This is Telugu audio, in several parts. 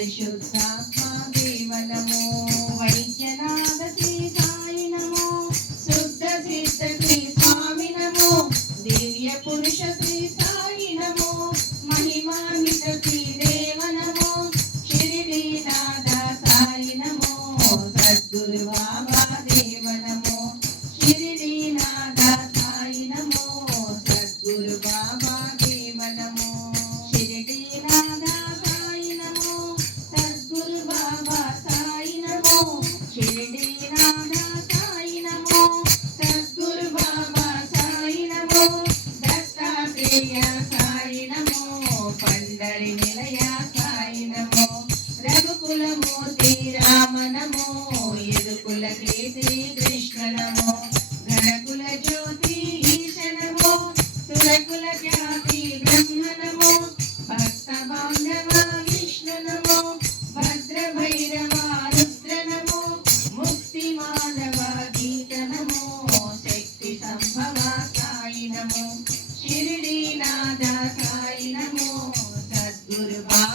పరిశుద్ధాత్మ దేవ నమో వైద్యనాథ శ్రీ సాయి నమో శుద్ధ సిద్ధ శ్రీ స్వామి నమో దివ్య పురుష శ్రీ సాయి నమో మహిమాన్విత శ్రీ దేవ నమో షిరిడి నాథ సాయి నమో సద్గురు రఘుకుల మూర్తి ఎదుకుల నమో యదుకుల గణకుల జ్యోతి ఈశ తులకుల సురకుల ఖ్యాతి భక్త బాంధవ విష్ణునమో భద్ర భైరవ రుద్రనమో ముక్తి మాధవ గీత శక్తి సంభవ సాయి నమో షిరిడి సాయి నమో సద్గురు బా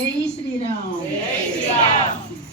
Jai Sri Ram. Jai